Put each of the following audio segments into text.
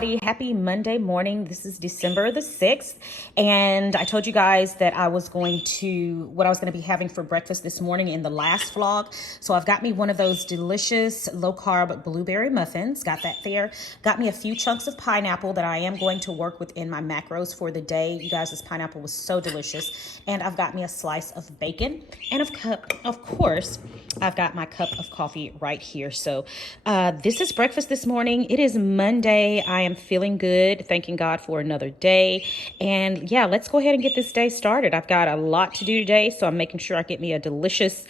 everybody. Happy Monday morning. This is December the 6th. And I told you guys that what I was going to be having for breakfast this morning in the last vlog. So I've got me one of those delicious low-carb blueberry muffins. Got that there. Got me a few chunks of pineapple that I am going to work within my macros for the day. You guys, this pineapple was so delicious. And I've got me a slice of bacon. And of course, I've got my cup of coffee right here. So this is breakfast this morning. It is Monday. I am feeling good. Thanking God for another day. And yeah, let's go ahead and get this day started. I've got a lot to do today, so I'm making sure I get me a delicious,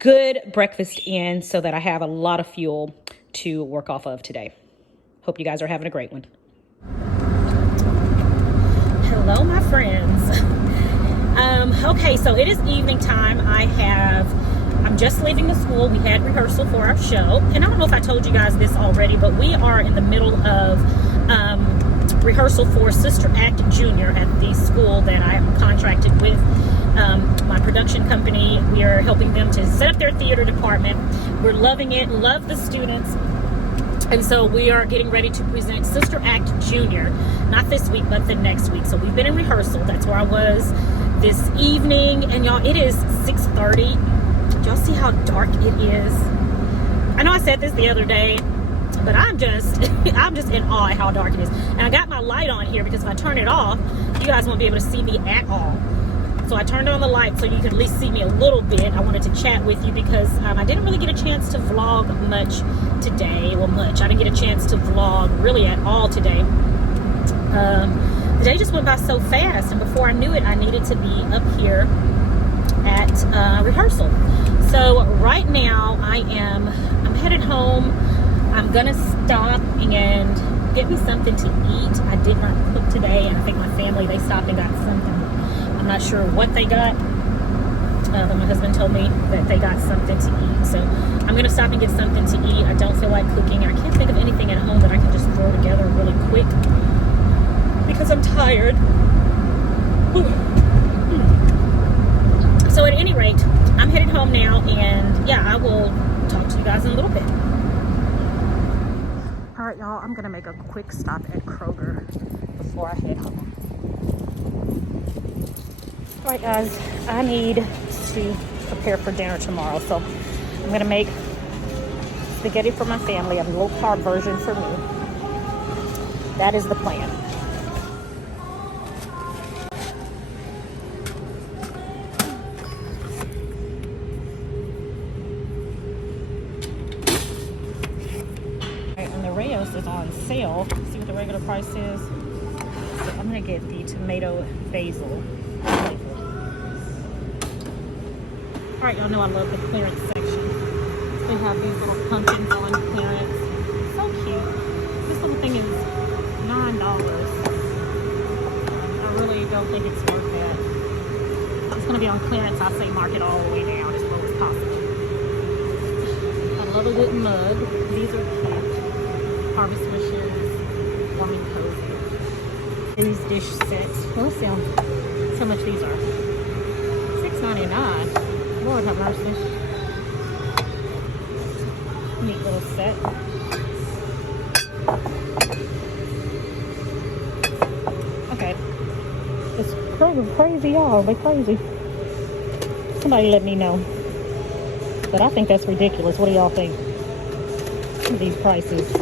good breakfast in so that I have a lot of fuel to work off of today. Hope you guys are having a great one. Hello, my friends. Okay, so it is evening time. I'm just leaving the school. We had rehearsal for our show. And I don't know if I told you guys this already, but we are in the middle of rehearsal for Sister Act Junior at the school that I am contracted with. My production company, we are helping them to set up their theater department. We're loving it, love the students. And so we are getting ready to present Sister Act Junior, not this week, but the next week. So we've been in rehearsal. That's where I was this evening. And y'all, it is 6:30. Y'all see how dark it is? I know I said this the other day, but I'm just in awe at how dark it is. And I got my light on here because if I turn it off, you guys won't be able to see me at all. So I turned on the light so you could at least see me a little bit. I wanted to chat with you because I didn't really get a chance to vlog much today. Well, much. I didn't get a chance to vlog really at all today. The day just went by so fast, and before I knew it, I needed to be up here at rehearsal. So right now I'm headed home. I'm gonna stop and get me something to eat. I did not cook today, and I think my family, they stopped and got something. I'm not sure what they got, but my husband told me that they got something to eat. So I'm gonna stop and get something to eat. I don't feel like cooking. I can't think of anything at home that I can just throw together really quick because I'm tired. So at any rate, I'm headed home now, and yeah, I will talk to you guys in a little bit. All right, y'all, I'm gonna make a quick stop at Kroger before I head home. All right, guys, I need to prepare for dinner tomorrow, so I'm gonna make spaghetti for my family, a low-carb version for me. That is the plan. Is on sale. See what the regular price is. So I'm gonna get the tomato basil flavor. All right, y'all know I love the clearance section. They have these little pumpkins on clearance. So cute. This little thing is $9. I really don't think it's worth that. If it's gonna be on clearance, I say mark it all the way down as low as possible. I love a good mug. These are cute. Harvest wishes, warm and cozy. These dish sets. Well, let's see how much these are. $6.99. Lord have mercy. Neat little set. Okay. It's Kroger crazy, y'all. They crazy. Somebody let me know. But I think that's ridiculous. What do y'all think? Look at these prices.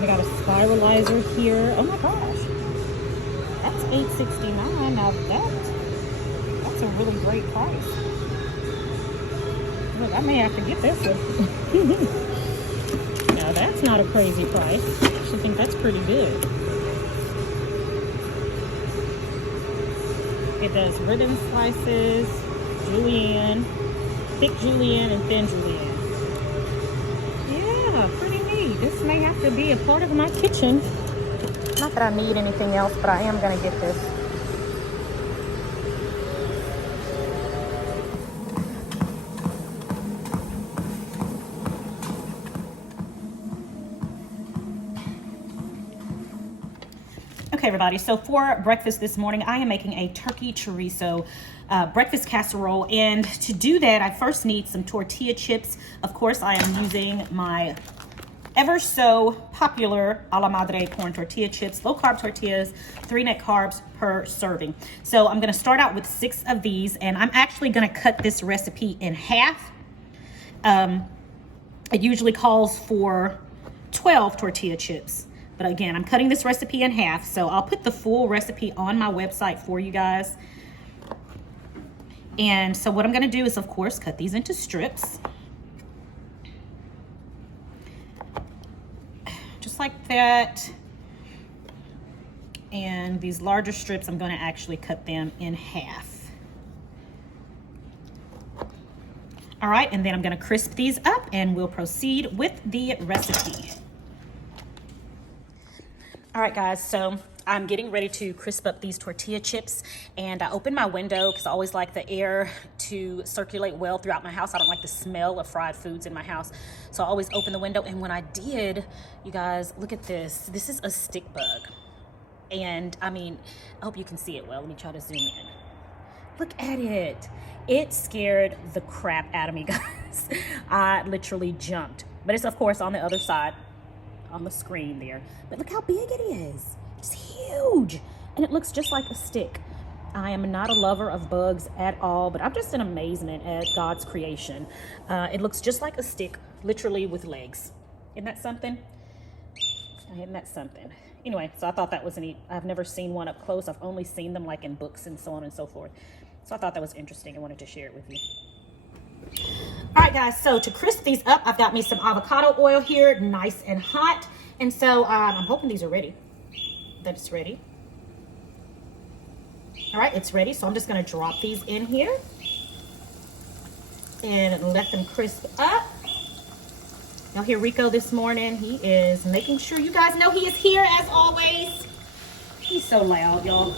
They got a spiralizer here. Oh my gosh. That's $8.69. Now that's a really great price. Look, I may have to get this one. Now that's not a crazy price. I actually think that's pretty good. It does ribbon slices, julienne, thick julienne, and thin julienne. Yeah, pretty neat. This may have to be a part of my kitchen. Not that I need anything else, but I am going to get this. Okay, everybody, so for breakfast this morning, I am making a turkey chorizo breakfast casserole. And to do that, I first need some tortilla chips. Of course, I am using my ever so popular a la madre corn tortilla chips, low carb tortillas, 3 net carbs per serving. So I'm gonna start out with 6 of these, and I'm actually gonna cut this recipe in half. It usually calls for 12 tortilla chips. But again, I'm cutting this recipe in half, so I'll put the full recipe on my website for you guys. And so what I'm gonna do is, of course, cut these into strips. Just like that. And these larger strips, I'm gonna actually cut them in half. All right, and then I'm gonna crisp these up and we'll proceed with the recipe. All right, guys, so I'm getting ready to crisp up these tortilla chips, and I opened my window because I always like the air to circulate well throughout my house. I don't like the smell of fried foods in my house, so I always open the window. And when I did, you guys, look at this. This is a stick bug, and I mean, I hope you can see it well. Let me try to zoom in. Look at it. It scared the crap out of me, guys. I literally jumped, but it's, of course, on the other side on the screen there. But look how big it is. It's huge, and it looks just like a stick. I am not a lover of bugs at all, but I'm just in amazement at God's creation. It looks just like a stick, literally with legs. Isn't that something? Isn't that something? Anyway, so I thought that was neat. I've never seen one up close. I've only seen them like in books and so on and so forth. So I thought that was interesting. I wanted to share it with you. All right, guys, so to crisp these up, I've got me some avocado oil here, nice and hot. And so I'm hoping these are ready, that it's ready. All right, it's ready. So I'm just gonna drop these in here and let them crisp up. Y'all hear Rico this morning. He is making sure you guys know he is here as always. He's so loud, y'all.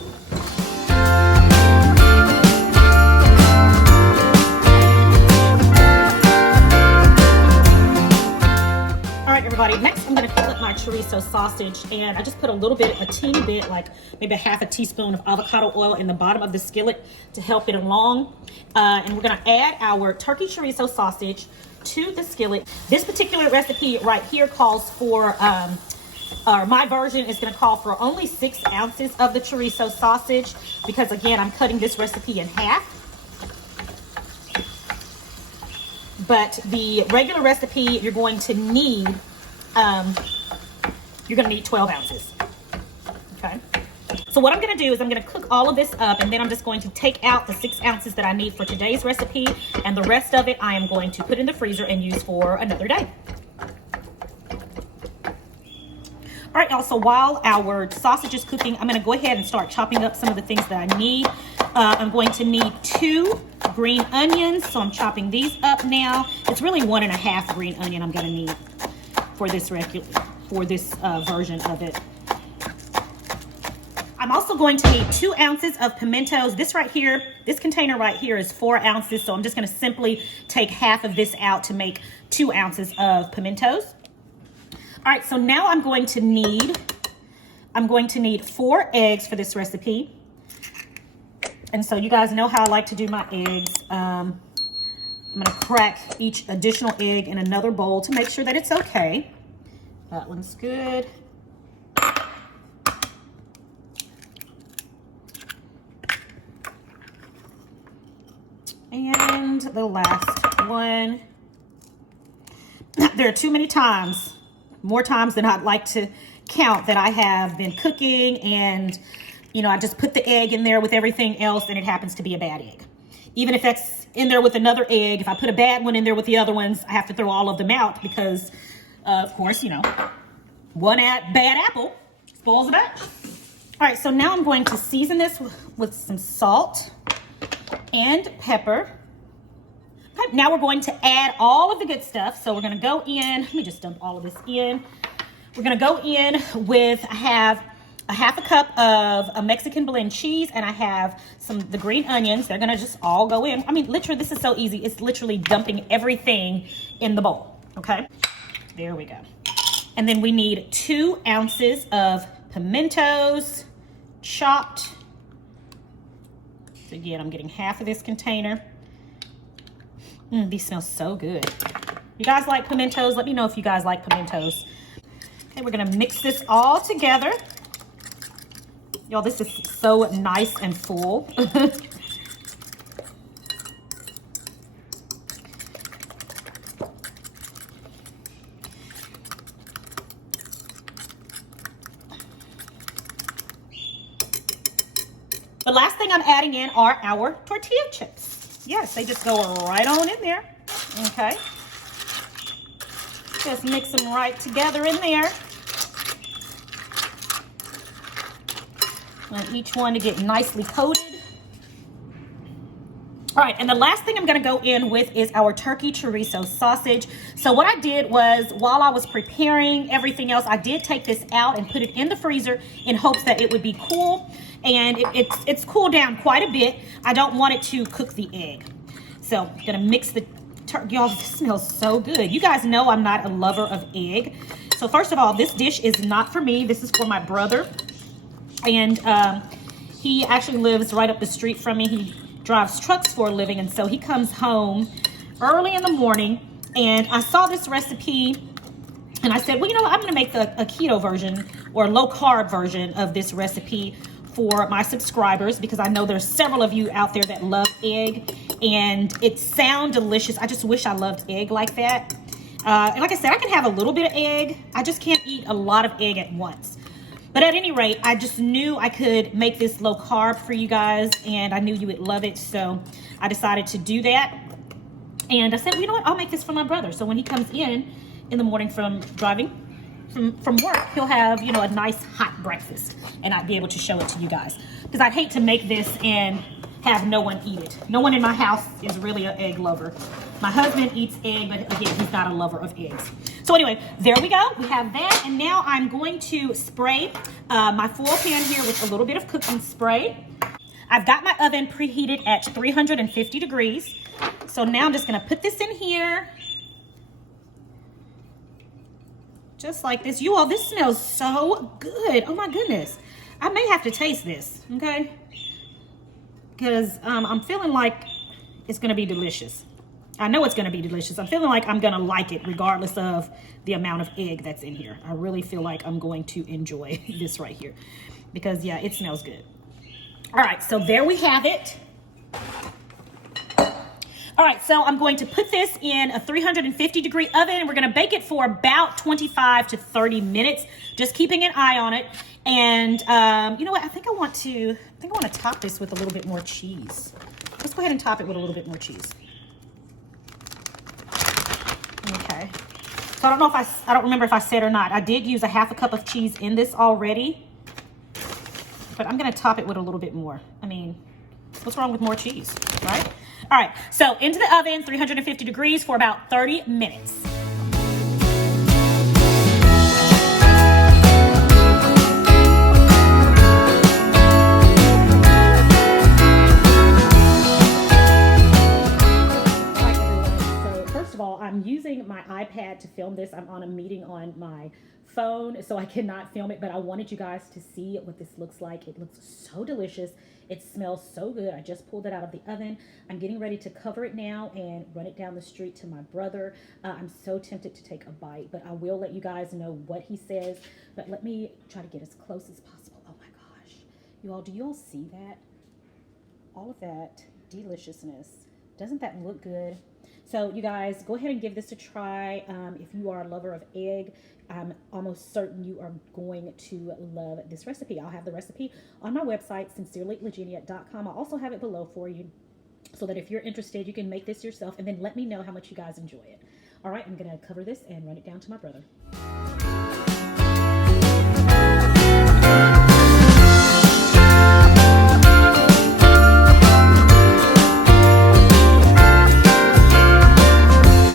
Everybody, next I'm going to cook up my chorizo sausage, and I just put a teeny bit, like maybe a half a teaspoon of avocado oil in the bottom of the skillet to help it along. And we're going to add our turkey chorizo sausage to the skillet. This particular recipe right here calls for, or my version is going to call for only 6 ounces of the chorizo sausage, because again, I'm cutting this recipe in half. But the regular recipe, you're going to need 12 ounces, okay? So what I'm gonna do is I'm gonna cook all of this up, and then I'm just going to take out the 6 ounces that I need for today's recipe, and the rest of it I am going to put in the freezer and use for another day. All right, y'all, so while our sausage is cooking, I'm gonna go ahead and start chopping up some of the things that I need. I'm going to need 2 green onions, so I'm chopping these up now. It's really 1.5 green onion I'm gonna need for this version of it. I'm also going to need 2 ounces of pimentos. This right here, this container right here is 4 ounces, so I'm just gonna simply take half of this out to make 2 ounces of pimentos. All right, so now I'm going to need 4 eggs for this recipe. And so you guys know how I like to do my eggs. I'm gonna crack each additional egg in another bowl to make sure that it's okay. That one's good. And the last one. There are too many times, more times than I'd like to count, that I have been cooking and, you know, I just put the egg in there with everything else and it happens to be a bad egg. Even if that's in there with another egg, if I put a bad one in there with the other ones, I have to throw all of them out because, of course, you know, one bad apple spoils the batch. All right, so now I'm going to season this with some salt and pepper. Okay, now we're going to add all of the good stuff. So we're gonna go in, let me just dump all of this in. We're gonna go in with, I have a half a cup of a Mexican blend cheese, and I have the green onions. They're gonna just all go in. I mean, literally, this is so easy. It's literally dumping everything in the bowl, okay? There we go. And then we need 2 ounces of pimentos. chopped. So again, I'm getting half of this container. These smell so good. You guys like pimentos? Let me know if you guys like pimentos. Okay, we're gonna mix this all together. Y'all, this is so nice and full. The last thing I'm adding in are our tortilla chips. Yes, they just go right on in there. Okay. Just mix them right together in there. Want each one to get nicely coated. All right, and the last thing I'm gonna go in with is our turkey chorizo sausage. So what I did was, while I was preparing everything else, I did take this out and put it in the freezer in hopes that it would be cool. And it's cooled down quite a bit. I don't want it to cook the egg. So I'm gonna mix the turkey. Y'all, this smells so good. You guys know I'm not a lover of egg. So first of all, this dish is not for me. This is for my brother. And he actually lives right up the street from me. He drives trucks for a living, and so he comes home early in the morning, and I saw this recipe and I said, well, you know what, I'm gonna make a keto version or low carb version of this recipe for my subscribers, because I know there's several of you out there that love egg and it sounds delicious. I just wish I loved egg like that. And like I said, I can have a little bit of egg. I just can't eat a lot of egg at once. But at any rate, I just knew I could make this low carb for you guys, and I knew you would love it. So I decided to do that. And I said, well, you know what? I'll make this for my brother. So when he comes in the morning from driving from work, he'll have, you know, a nice hot breakfast, and I'd be able to show it to you guys. Because I'd hate to make this and have no one eat it. No one in my house is really an egg lover. My husband eats egg, but again, he's not a lover of eggs. So anyway, there we go. We have that. And now I'm going to spray my foil pan here with a little bit of cooking spray. I've got my oven preheated at 350 degrees. So now I'm just gonna put this in here. Just like this. You all, this smells so good. Oh my goodness. I may have to taste this, okay? Because I'm feeling like it's gonna be delicious. I know it's gonna be delicious. I'm feeling like I'm gonna like it regardless of the amount of egg that's in here. I really feel like I'm going to enjoy this right here because yeah, it smells good. All right, so there we have it. All right, so I'm going to put this in a 350 degree oven, and we're gonna bake it for about 25 to 30 minutes, just keeping an eye on it. And you know what, I think I want to top this with a little bit more cheese. Let's go ahead and top it with a little bit more cheese. Okay, so I don't know if I don't remember if I said or not, I did use a half a cup of cheese in this already, but I'm gonna top it with a little bit more. I mean, what's wrong with more cheese, right? All right, so into the oven, 350 degrees for about 30 minutes. I'm using my iPad to film this. I'm on a meeting on my phone, so I cannot film it, but I wanted you guys to see what this looks like. It looks so delicious. It smells so good. I just pulled it out of the oven. I'm getting ready to cover it now and run it down the street to my brother. I'm so tempted to take a bite, but I will let you guys know what he says. But let me try to get as close as possible. Oh my gosh. You all, do you all see that? All of that deliciousness. Doesn't that look good? So you guys, go ahead and give this a try. If you are a lover of egg, I'm almost certain you are going to love this recipe. I'll have the recipe on my website, sincerelylegenia.com. I'll also have it below for you so that if you're interested, you can make this yourself and then let me know how much you guys enjoy it. All right, I'm gonna cover this and run it down to my brother.